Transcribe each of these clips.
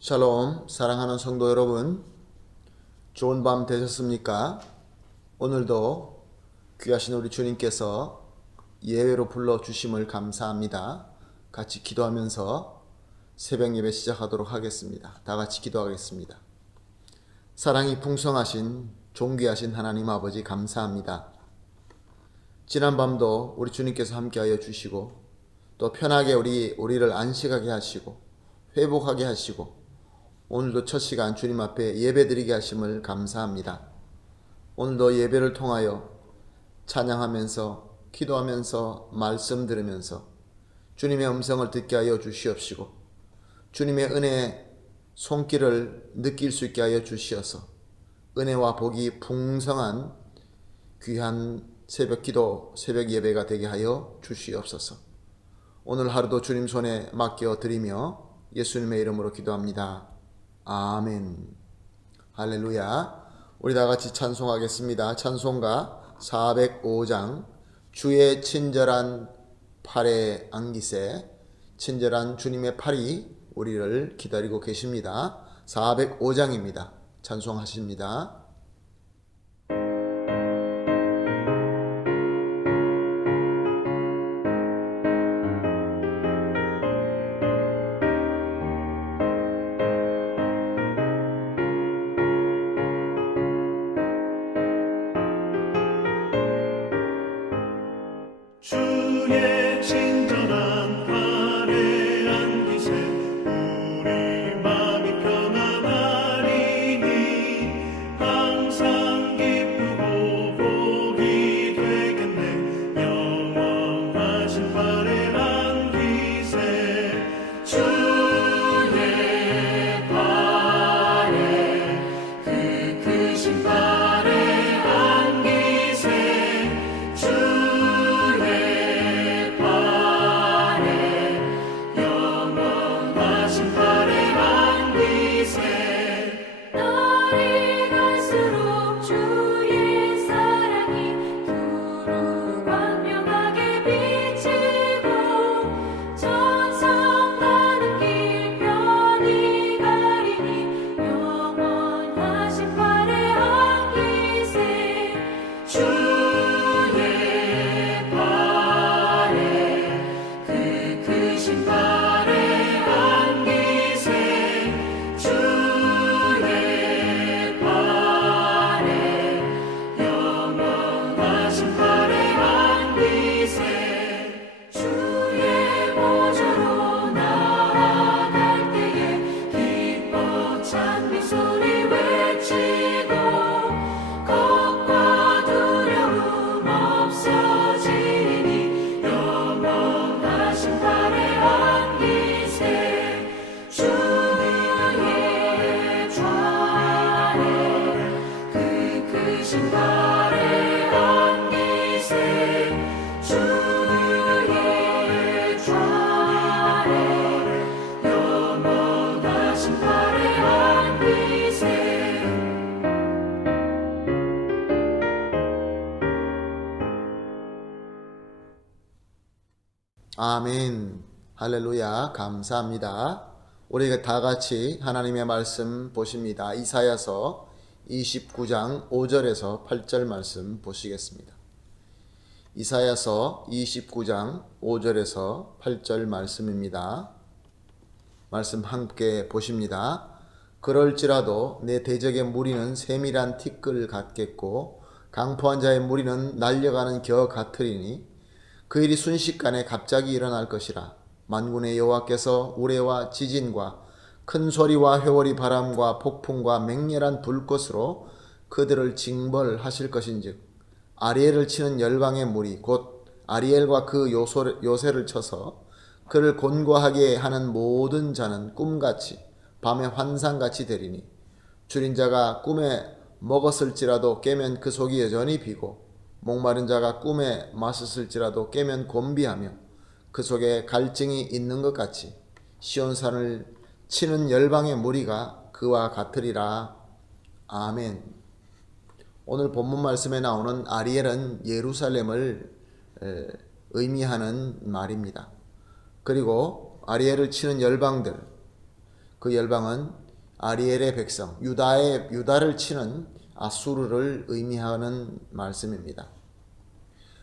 샬롬, 사랑하는 성도 여러분, 좋은 밤 되셨습니까? 오늘도 귀하신 우리 주님께서 예외로 불러주심을 감사합니다. 같이 기도하면서 새벽 예배 시작하도록 하겠습니다. 다 같이 기도하겠습니다. 사랑이 풍성하신 존귀하신 하나님 아버지 감사합니다. 지난 밤도 우리 주님께서 함께하여 주시고 또 편하게 우리를 안식하게 하시고 회복하게 하시고 오늘도 첫 시간 주님 앞에 예배드리게 하심을 감사합니다. 오늘도 예배를 통하여 찬양하면서 기도하면서 말씀 들으면서 주님의 음성을 듣게 하여 주시옵시고 주님의 은혜의 손길을 느낄 수 있게 하여 주시어서 은혜와 복이 풍성한 귀한 새벽 기도, 새벽 예배가 되게 하여 주시옵소서. 오늘 하루도 주님 손에 맡겨 드리며 예수님의 이름으로 기도합니다. 아멘. 할렐루야. 우리 다 같이 찬송하겠습니다. 찬송가 405장 주의 친절한 팔에 안기세. 친절한 주님의 팔이 우리를 기다리고 계십니다. 405장입니다. 찬송하십니다. 주의 친절한 팔에 안기세 우리 마음이 편안하리니 항상 기쁘고 복이 되겠네. 영원하신 팔에 안기세 주의 팔에 그 크신 팔에 안기세 아멘. 할렐루야. 감사합니다. 우리 다 같이 하나님의 말씀 보십니다. 이사야서 29장 5절에서 8절 말씀 보시겠습니다. 이사야서 29장 5절에서 8절 말씀입니다. 말씀 함께 보십니다. 그럴지라도 내 대적의 무리는 세밀한 티끌 같겠고 강포한 자의 무리는 날려가는 겨 같으리니 그 일이 순식간에 갑자기 일어날 것이라. 만군의 여호와께서 우레와 지진과 큰 소리와 회오리 바람과 폭풍과 맹렬한 불꽃으로 그들을 징벌하실 것인즉 아리엘을 치는 열방의 무리 곧 아리엘과 그 요새를 쳐서 그를 곤고하게 하는 모든 자는 꿈같이 밤의 환상같이 되리니 줄인 자가 꿈에 먹었을지라도 깨면 그 속이 여전히 비고 목마른 자가 꿈에 마셨을지라도 깨면 곤비하며 그 속에 갈증이 있는 것 같이 시온산을 치는 열방의 무리가 그와 같으리라. 아멘. 오늘 본문 말씀에 나오는 아리엘은 예루살렘을 의미하는 말입니다. 그리고 아리엘을 치는 열방들, 그 열방은 아리엘의 백성, 유다를 치는 아수르를 의미하는 말씀입니다.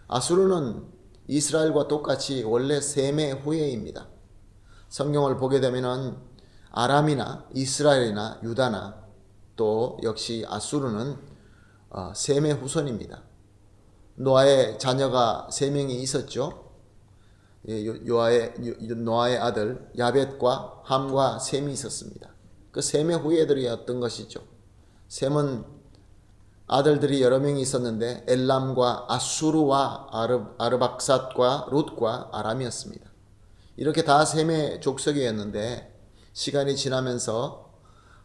아수르는 이스라엘과 똑같이 원래 셈의 후예입니다. 성경을 보게 되면은 아람이나 이스라엘이나 유다나 또 역시 아수르는 셈의 후손입니다. 노아의 자녀가 3명이 있었죠. 노아의 아들 야벳과 함과 셈이 있었습니다. 그 셈의 후예들이었던 것이죠. 셈은 아들들이 여러 명이 있었는데 엘람과 아수르와 아르박삿과 룻과 아람이었습니다. 이렇게 다 셈의 족속이었는데 시간이 지나면서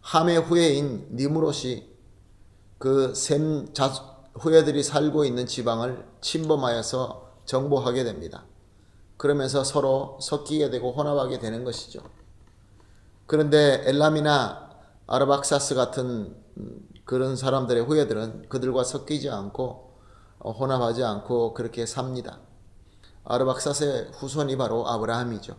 함의 후예인 니므롯이 그 셈 후예들이 살고 있는 지방을 침범하여서 정복하게 됩니다. 그러면서 서로 섞이게 되고 혼합하게 되는 것이죠. 그런데 엘람이나 아르박사스 같은 그런 사람들의 후예들은 그들과 섞이지 않고 혼합하지 않고 그렇게 삽니다. 아르박사스의 후손이 바로 아브라함이죠.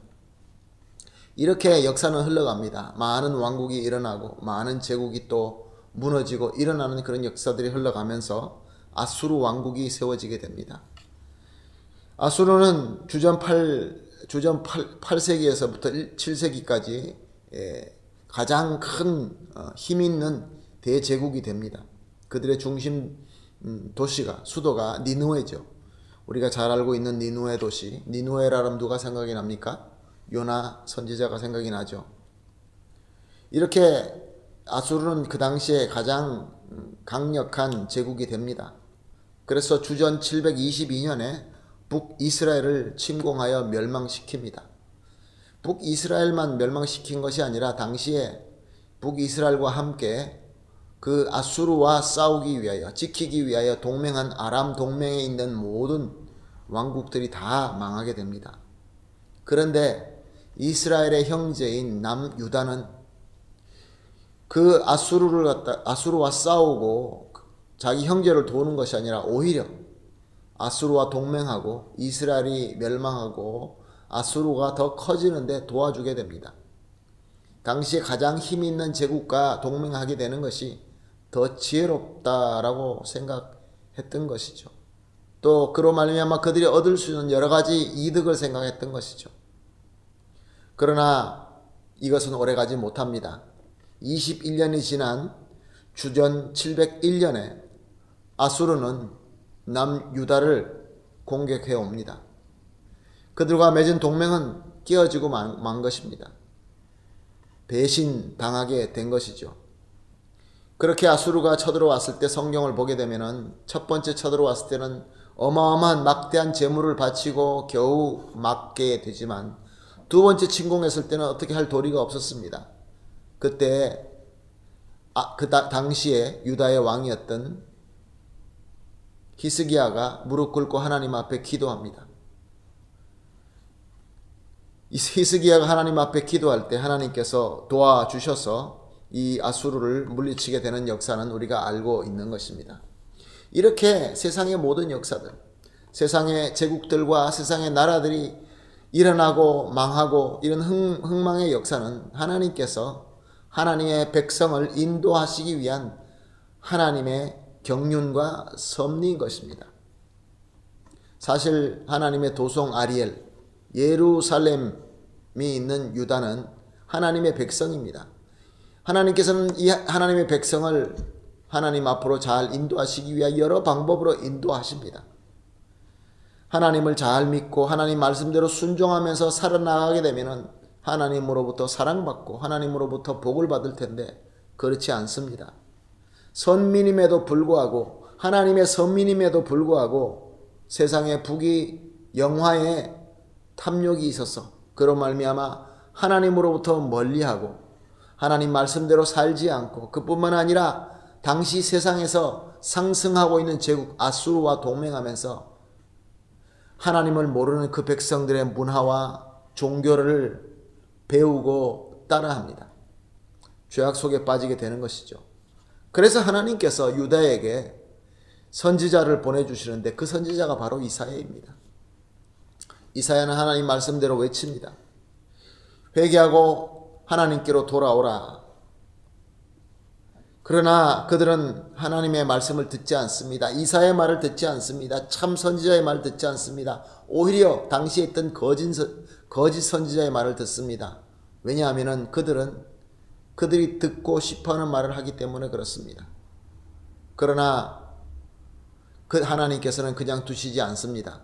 이렇게 역사는 흘러갑니다. 많은 왕국이 일어나고 많은 제국이 또 무너지고 일어나는 그런 역사들이 흘러가면서 아수르 왕국이 세워지게 됩니다. 아수르는 주전 8세기에서부터 7세기까지 가장 큰 힘 있는 대제국이 됩니다. 그들의 중심 도시가 수도가 니느웨죠. 우리가 잘 알고 있는 니느웨 도시. 니느웨라면 누가 생각이 납니까? 요나 선지자가 생각이 나죠. 이렇게 아수르는 그 당시에 가장 강력한 제국이 됩니다. 그래서 주전 722년에 북이스라엘을 침공하여 멸망시킵니다. 북이스라엘만 멸망시킨 것이 아니라 당시에 북이스라엘과 함께 그 아수르와 싸우기 위하여 지키기 위하여 동맹한 아람 동맹에 있는 모든 왕국들이 다 망하게 됩니다. 그런데 이스라엘의 형제인 남유다는 그 아수르와 싸우고 자기 형제를 도우는 것이 아니라 오히려 아수르와 동맹하고 이스라엘이 멸망하고 아수르가 더 커지는데 도와주게 됩니다. 당시에 가장 힘 있는 제국과 동맹하게 되는 것이 더 지혜롭다라고 생각했던 것이죠. 또 그로 말미암아 그들이 얻을 수 있는 여러 가지 이득을 생각했던 것이죠. 그러나 이것은 오래가지 못합니다. 21년이 지난 주전 701년에 아수르는 남유다를 공격해 옵니다. 그들과 맺은 동맹은 깨어지고 만 것입니다. 배신당하게 된 것이죠. 그렇게 아수르가 쳐들어왔을 때 성경을 보게 되면은 첫 번째 쳐들어왔을 때는 어마어마한 막대한 재물을 바치고 겨우 막게 되지만 두 번째 침공했을 때는 어떻게 할 도리가 없었습니다. 그때 당시에 유다의 왕이었던 히스기야가 무릎 꿇고 하나님 앞에 기도합니다. 히스기야가 하나님 앞에 기도할 때 하나님께서 도와주셔서 이 아수르를 물리치게 되는 역사는 우리가 알고 있는 것입니다. 이렇게 세상의 모든 역사들, 세상의 제국들과 세상의 나라들이 일어나고 망하고 이런 흥망의 역사는 하나님께서 하나님의 백성을 인도하시기 위한 하나님의 경륜과 섭리인 것입니다. 사실 하나님의 도성 아리엘, 예루살렘이 있는 유다는 하나님의 백성입니다. 하나님께서는 이 하나님의 백성을 하나님 앞으로 잘 인도하시기 위해 여러 방법으로 인도하십니다. 하나님을 잘 믿고 하나님 말씀대로 순종하면서 살아나가게 되면 하나님으로부터 사랑받고 하나님으로부터 복을 받을 텐데 그렇지 않습니다. 선민임에도 불구하고 하나님의 선민임에도 불구하고 세상의 북이 영화에 탐욕이 있어서 그런 말미암아 하나님으로부터 멀리하고 하나님 말씀대로 살지 않고 그뿐만 아니라 당시 세상에서 상승하고 있는 제국 아수르와 동맹하면서 하나님을 모르는 그 백성들의 문화와 종교를 배우고 따라합니다. 죄악 속에 빠지게 되는 것이죠. 그래서 하나님께서 유다에게 선지자를 보내주시는데 그 선지자가 바로 이사야입니다. 이사야는 하나님 말씀대로 외칩니다. 회개하고 하나님께로 돌아오라. 그러나 그들은 하나님의 말씀을 듣지 않습니다. 이사야의 말을 듣지 않습니다. 참 선지자의 말을 듣지 않습니다. 오히려 당시에 있던 거짓 선지자의 말을 듣습니다. 왜냐하면 그들이 듣고 싶어하는 말을 하기 때문에 그렇습니다. 그러나 그 하나님께서는 그냥 두시지 않습니다.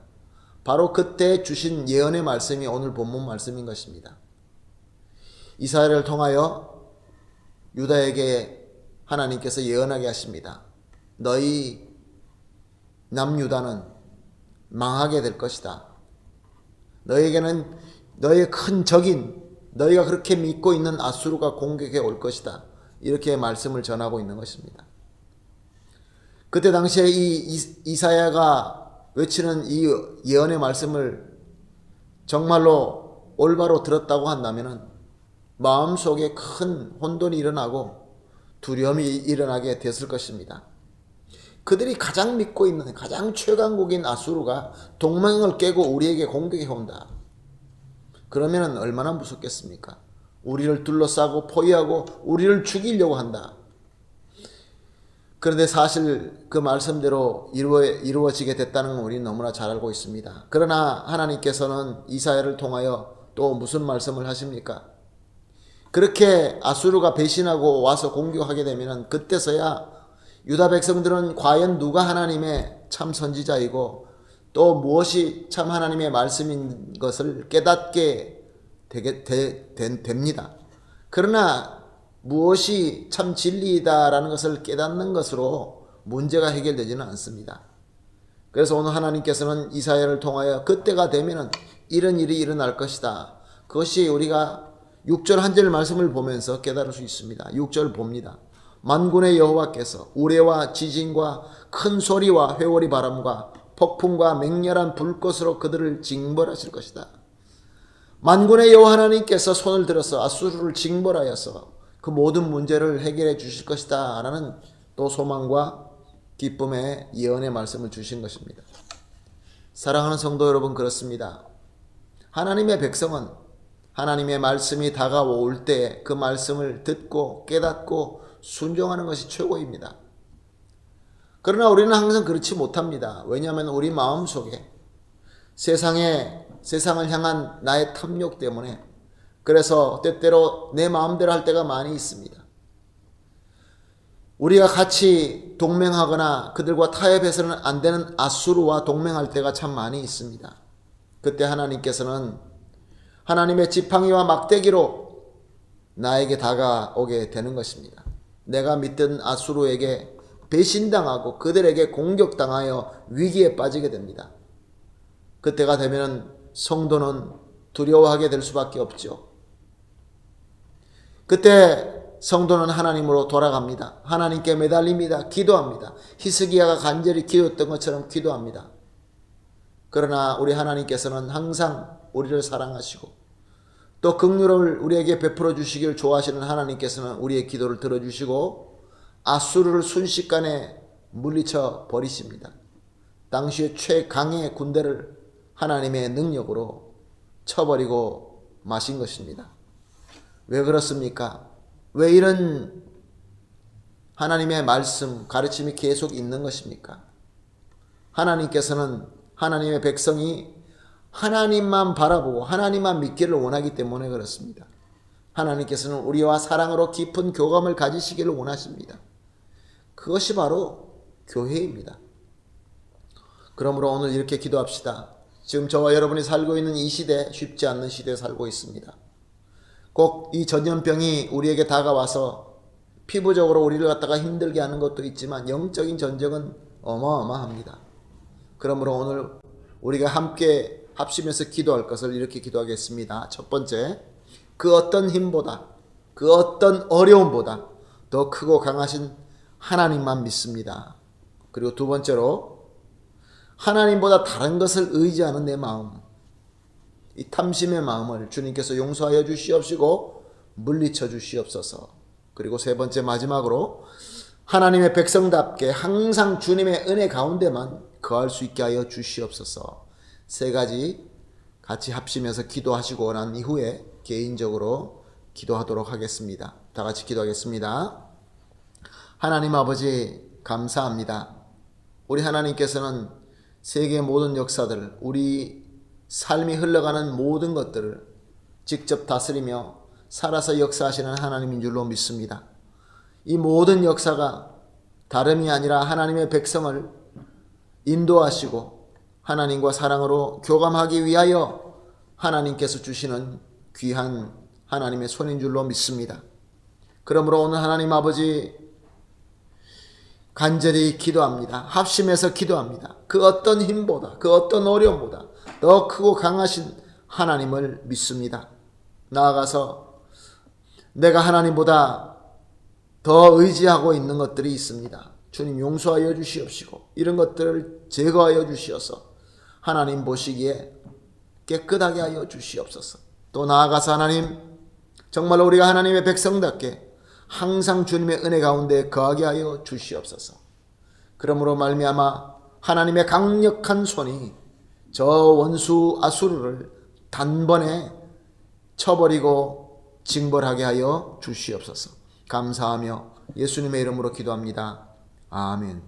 바로 그때 주신 예언의 말씀이 오늘 본문 말씀인 것입니다. 이사야를 통하여 유다에게 하나님께서 예언하게 하십니다. 너희 남유다는 망하게 될 것이다. 너에게는 너의 큰 적인 너희가 그렇게 믿고 있는 아수르가 공격해 올 것이다. 이렇게 말씀을 전하고 있는 것입니다. 그때 당시에 이사야가 외치는 이 예언의 말씀을 정말로 올바로 들었다고 한다면 마음속에 큰 혼돈이 일어나고 두려움이 일어나게 됐을 것입니다. 그들이 가장 믿고 있는 가장 최강국인 아수르가 동맹을 깨고 우리에게 공격해 온다. 그러면 얼마나 무섭겠습니까? 우리를 둘러싸고 포위하고 우리를 죽이려고 한다. 그런데 사실 그 말씀대로 이루어지게 됐다는 건 우리는 너무나 잘 알고 있습니다. 그러나 하나님께서는 이사야를 통하여 또 무슨 말씀을 하십니까? 그렇게 아수르가 배신하고 와서 공격하게 되면 그때서야 유다 백성들은 과연 누가 하나님의 참 선지자이고 또 무엇이 참 하나님의 말씀인 것을 깨닫게 됩니다. 그러나 무엇이 참 진리이다라는 것을 깨닫는 것으로 문제가 해결되지는 않습니다. 그래서 오늘 하나님께서는 이사야를 통하여 그때가 되면 이런 일이 일어날 것이다. 그것이 우리가 6절 한 절 말씀을 보면서 깨달을 수 있습니다. 6절 봅니다. 만군의 여호와께서 우레와 지진과 큰 소리와 회오리 바람과 폭풍과 맹렬한 불꽃으로 그들을 징벌하실 것이다. 만군의 여호와 하나님께서 손을 들어서 아수르를 징벌하여서 그 모든 문제를 해결해 주실 것이다 라는 또 소망과 기쁨의 예언의 말씀을 주신 것입니다. 사랑하는 성도 여러분, 그렇습니다. 하나님의 백성은 하나님의 말씀이 다가올 때 그 말씀을 듣고 깨닫고 순종하는 것이 최고입니다. 그러나 우리는 항상 그렇지 못합니다. 왜냐하면 우리 마음속에 세상을 향한 나의 탐욕 때문에 그래서 때때로 내 마음대로 할 때가 많이 있습니다. 우리가 같이 동맹하거나 그들과 타협해서는 안 되는 아수르와 동맹할 때가 참 많이 있습니다. 그때 하나님께서는 하나님의 지팡이와 막대기로 나에게 다가오게 되는 것입니다. 내가 믿던 아수르에게 배신당하고 그들에게 공격당하여 위기에 빠지게 됩니다. 그때가 되면 성도는 두려워하게 될 수밖에 없죠. 그때 성도는 하나님으로 돌아갑니다. 하나님께 매달립니다. 기도합니다. 히스기야가 간절히 기도했던 것처럼 기도합니다. 그러나 우리 하나님께서는 항상 우리를 사랑하시고 또 긍휼을 우리에게 베풀어 주시길 좋아하시는 하나님께서는 우리의 기도를 들어주시고 아수르를 순식간에 물리쳐 버리십니다. 당시의 최강의 군대를 하나님의 능력으로 쳐버리고 마신 것입니다. 왜 그렇습니까? 왜 이런 하나님의 말씀, 가르침이 계속 있는 것입니까? 하나님께서는 하나님의 백성이 하나님만 바라보고 하나님만 믿기를 원하기 때문에 그렇습니다. 하나님께서는 우리와 사랑으로 깊은 교감을 가지시기를 원하십니다. 그것이 바로 교회입니다. 그러므로 오늘 이렇게 기도합시다. 지금 저와 여러분이 살고 있는 이 시대, 쉽지 않는 시대에 살고 있습니다. 꼭 이 전염병이 우리에게 다가와서 피부적으로 우리를 갖다가 힘들게 하는 것도 있지만 영적인 전쟁은 어마어마합니다. 그러므로 오늘 우리가 함께 합심해서 기도할 것을 이렇게 기도하겠습니다. 첫 번째, 그 어떤 힘보다, 그 어떤 어려움보다 더 크고 강하신 하나님만 믿습니다. 그리고 두 번째로, 하나님보다 다른 것을 의지하는 내 마음, 이 탐심의 마음을 주님께서 용서하여 주시옵시고 물리쳐 주시옵소서. 그리고 세 번째, 마지막으로 하나님의 백성답게 항상 주님의 은혜 가운데만 거할 수 있게 하여 주시옵소서. 세 가지 같이 합심해서 기도하시고 난 이후에 개인적으로 기도하도록 하겠습니다. 다 같이 기도하겠습니다. 하나님 아버지 감사합니다. 우리 하나님께서는 세계의 모든 역사들, 우리 삶이 흘러가는 모든 것들을 직접 다스리며 살아서 역사하시는 하나님인 줄로 믿습니다. 이 모든 역사가 다름이 아니라 하나님의 백성을 인도하시고 하나님과 사랑으로 교감하기 위하여 하나님께서 주시는 귀한 하나님의 손인 줄로 믿습니다. 그러므로 오늘 하나님 아버지 간절히 기도합니다. 합심해서 기도합니다. 그 어떤 힘보다, 그 어떤 어려움보다 더 크고 강하신 하나님을 믿습니다. 나아가서 내가 하나님보다 더 의지하고 있는 것들이 있습니다. 주님 용서하여 주시옵시고 이런 것들을 제거하여 주시어서 하나님 보시기에 깨끗하게 하여 주시옵소서. 또 나아가서 하나님 정말 우리가 하나님의 백성답게 항상 주님의 은혜 가운데 거하게 하여 주시옵소서. 그러므로 말미암아 하나님의 강력한 손이 저 원수 아수르를 단번에 쳐버리고 징벌하게 하여 주시옵소서. 감사하며 예수님의 이름으로 기도합니다. 아멘.